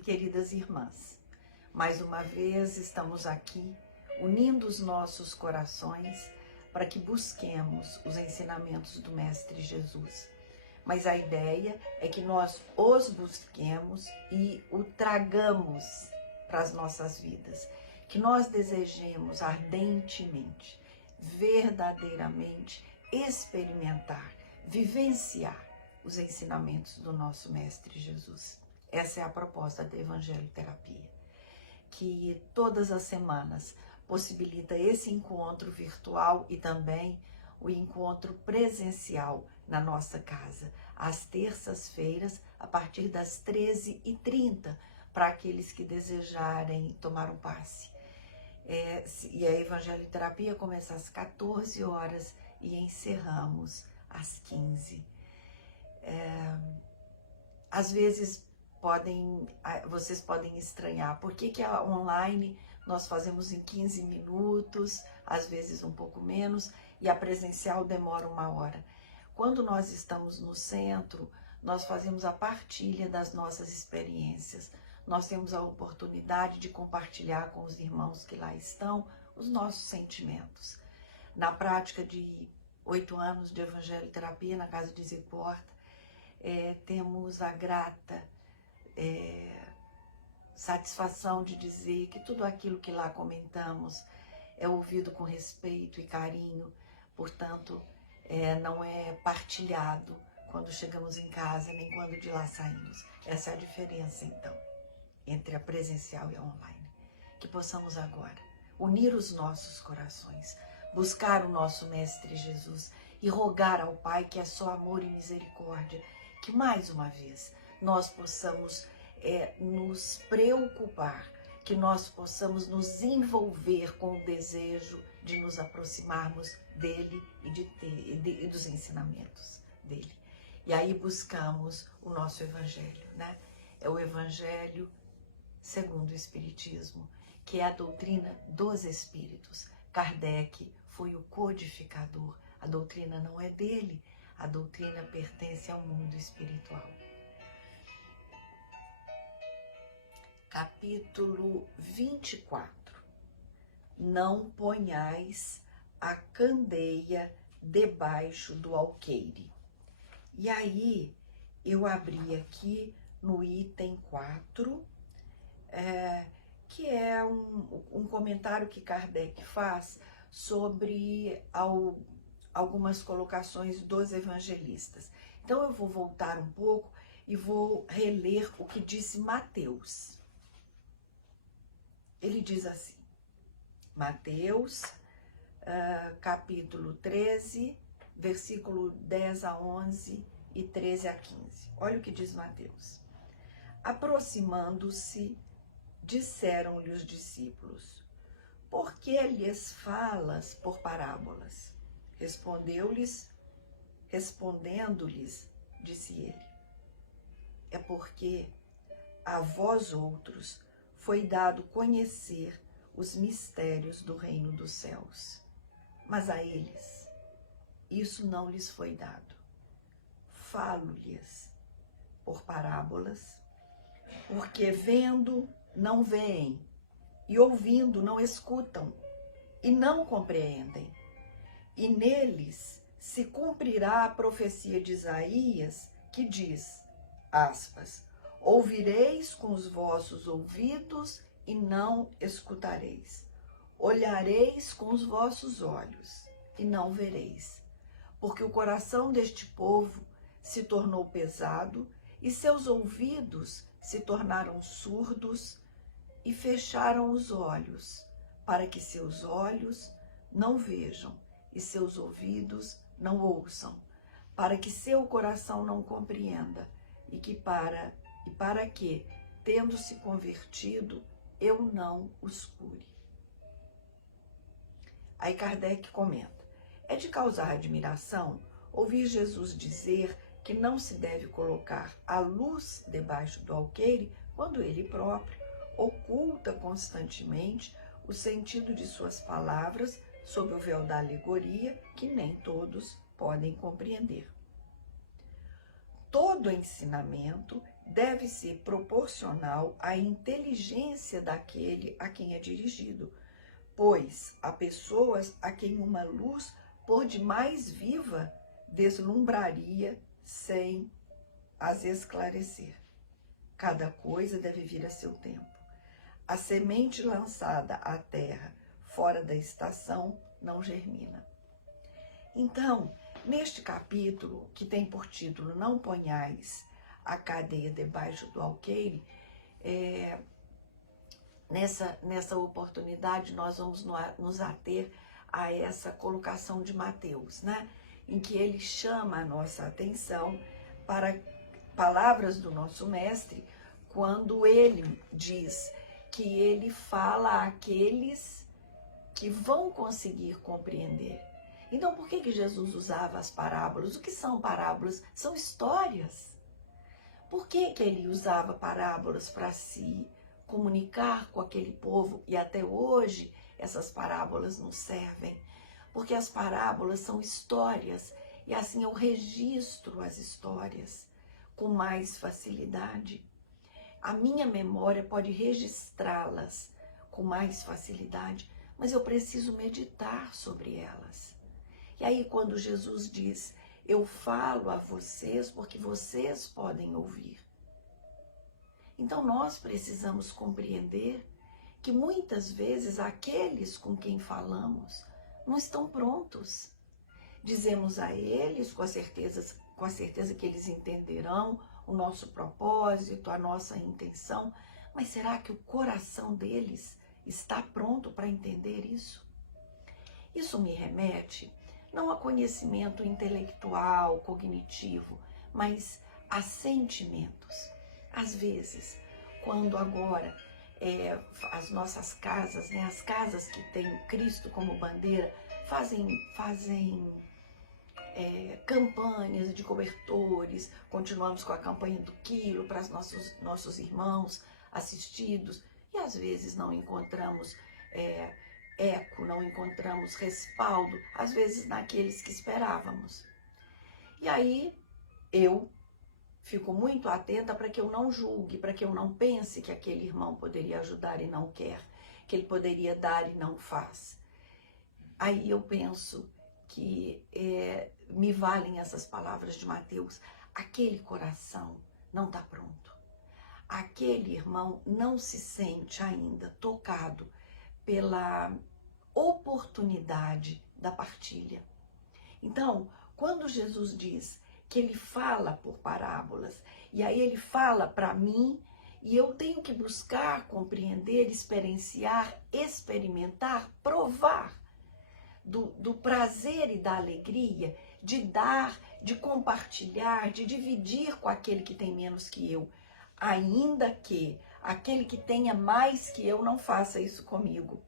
queridas irmãs, mais uma vez estamos aqui unindo os nossos corações para que busquemos os ensinamentos do Mestre Jesus. Mas a ideia é que nós os busquemos e o tragamos para as nossas vidas, que nós desejemos ardentemente, verdadeiramente experimentar, vivenciar os ensinamentos do nosso Mestre Jesus. Essa é a proposta da Evangelho Terapia, que todas as semanas possibilita esse encontro virtual e também o encontro presencial na nossa casa, às terças-feiras, a partir das 13h30, para aqueles que desejarem tomar um passe. E a Evangelho Terapia começa às 14 horas e encerramos às 15. Às vezes vocês podem estranhar por que a online nós fazemos em 15 minutos, às vezes um pouco menos, e a presencial demora 1 hora. Quando nós estamos no centro, nós fazemos a partilha das nossas experiências. Nós temos a oportunidade de compartilhar com os irmãos que lá estão os nossos sentimentos. Na prática de 8 anos de Evangelho Terapia na Casa de Zé Porta, temos a grata satisfação de dizer que tudo aquilo que lá comentamos é ouvido com respeito e carinho, portanto, não é partilhado quando chegamos em casa, nem quando de lá saímos. Essa é a diferença, então, entre a presencial e a online. Que possamos agora unir os nossos corações, buscar o nosso Mestre Jesus e rogar ao Pai, que é só amor e misericórdia, que mais uma vez nós possamos nos preocupar, que nós possamos nos envolver com o desejo de nos aproximarmos dele e dos ensinamentos dele. E aí buscamos o nosso Evangelho, né? É o Evangelho segundo o Espiritismo, que é a doutrina dos Espíritos. Kardec foi o codificador. A doutrina não é dele, a doutrina pertence ao mundo espiritual. Capítulo 24. Não ponhais a candeia debaixo do alqueire. E aí, eu abri aqui no item 4, que é um comentário que Kardec faz sobre algumas colocações dos evangelistas. Então eu vou voltar um pouco e vou reler o que disse Mateus. Ele diz assim, Mateus, capítulo 13, versículo 10 a 11 e 13 a 15. Olha o que diz Mateus. Aproximando-se, disseram-lhe os discípulos, por que lhes falas por parábolas? Respondendo-lhes, disse ele, é porque a vós outros foi dado conhecer os mistérios do reino dos céus, mas a eles isso não lhes foi dado. Falo-lhes por parábolas, porque vendo não veem, e ouvindo não escutam, e não compreendem. E neles se cumprirá a profecia de Isaías, que diz, aspas, ouvireis com os vossos ouvidos e não escutareis. Olhareis com os vossos olhos e não vereis. Porque o coração deste povo se tornou pesado e seus ouvidos se tornaram surdos e fecharam os olhos, para que seus olhos não vejam e seus ouvidos não ouçam, para que seu coração não compreenda e para que, tendo se convertido, eu não os cure. Aí Kardec comenta, é de causar admiração ouvir Jesus dizer que não se deve colocar a luz debaixo do alqueire quando ele próprio oculta constantemente o sentido de suas palavras sob o véu da alegoria que nem todos podem compreender. todo ensinamento deve ser proporcional à inteligência daquele a quem é dirigido, pois há pessoas a quem uma luz, por demais viva, deslumbraria sem as esclarecer. Cada coisa deve vir a seu tempo. A semente lançada à terra fora da estação não germina. Então, neste capítulo, que tem por título Não ponhais a cadeia debaixo do alqueire, nessa oportunidade nós vamos nos ater a essa colocação de Mateus, né? Em que ele chama a nossa atenção para palavras do nosso mestre, quando ele diz que ele fala àqueles que vão conseguir compreender. Então, por que Jesus usava as parábolas? O que são parábolas? São histórias. Por que ele usava parábolas para se comunicar com aquele povo? E até hoje essas parábolas nos servem, porque as parábolas são histórias, e assim eu registro as histórias com mais facilidade. A minha memória pode registrá-las com mais facilidade, mas eu preciso meditar sobre elas. E aí quando Jesus diz, eu falo a vocês porque vocês podem ouvir. Então nós precisamos compreender que muitas vezes aqueles com quem falamos não estão prontos. Dizemos a eles com a certeza que eles entenderão o nosso propósito, a nossa intenção, mas será que o coração deles está pronto para entender isso? Isso me remete não a conhecimento intelectual, cognitivo, mas a sentimentos. Às vezes, quando agora as nossas casas, né, as casas que têm Cristo como bandeira, fazem campanhas de cobertores, continuamos com a campanha do quilo para os nossos irmãos assistidos, e às vezes não encontramos eco, não encontramos respaldo, às vezes naqueles que esperávamos. E aí eu fico muito atenta para que eu não julgue, para que eu não pense que aquele irmão poderia ajudar e não quer, que ele poderia dar e não faz. Aí eu penso que me valem essas palavras de Mateus, aquele coração não está pronto. Aquele irmão não se sente ainda tocado pela oportunidade da partilha. Então, quando Jesus diz que ele fala por parábolas, e aí ele fala para mim, e eu tenho que buscar, compreender, experienciar, experimentar, provar do prazer e da alegria de dar, de compartilhar, de dividir com aquele que tem menos que eu, ainda que aquele que tenha mais que eu não faça isso comigo.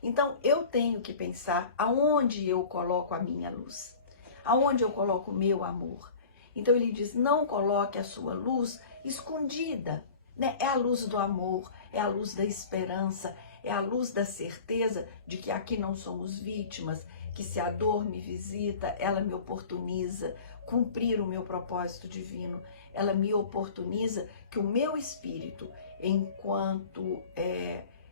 Então eu tenho que pensar aonde eu coloco a minha luz, aonde eu coloco o meu amor. Então ele diz, não coloque a sua luz escondida, né? É a luz do amor, é a luz da esperança, é a luz da certeza de que aqui não somos vítimas, que se a dor me visita, ela me oportuniza cumprir o meu propósito divino, ela me oportuniza que o meu espírito, enquanto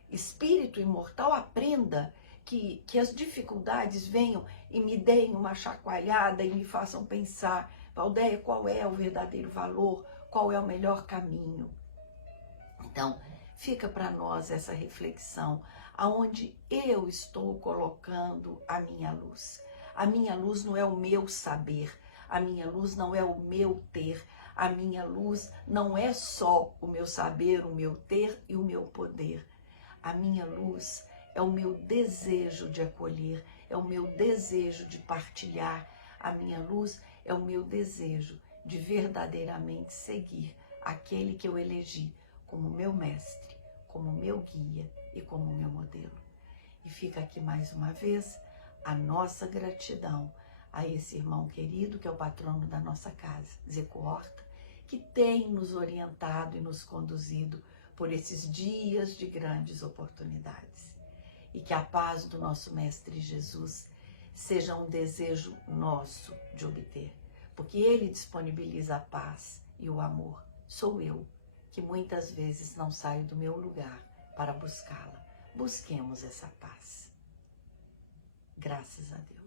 espírito imortal, aprenda que as dificuldades venham e me deem uma chacoalhada e me façam pensar, Valdeia, qual é o verdadeiro valor, qual é o melhor caminho. Então, fica para nós essa reflexão, aonde eu estou colocando a minha luz. A minha luz não é o meu saber, a minha luz não é o meu ter, a minha luz não é só o meu saber, o meu ter e o meu poder. A minha luz é o meu desejo de acolher, é o meu desejo de partilhar. A minha luz é o meu desejo de verdadeiramente seguir aquele que eu elegi como meu mestre, como meu guia e como meu modelo. E fica aqui mais uma vez a nossa gratidão a esse irmão querido que é o patrono da nossa casa, Zico Horta, que tem nos orientado e nos conduzido por esses dias de grandes oportunidades. E que a paz do nosso Mestre Jesus seja um desejo nosso de obter, porque Ele disponibiliza a paz e o amor. Sou eu, que muitas vezes não saio do meu lugar para buscá-la. Busquemos essa paz. Graças a Deus.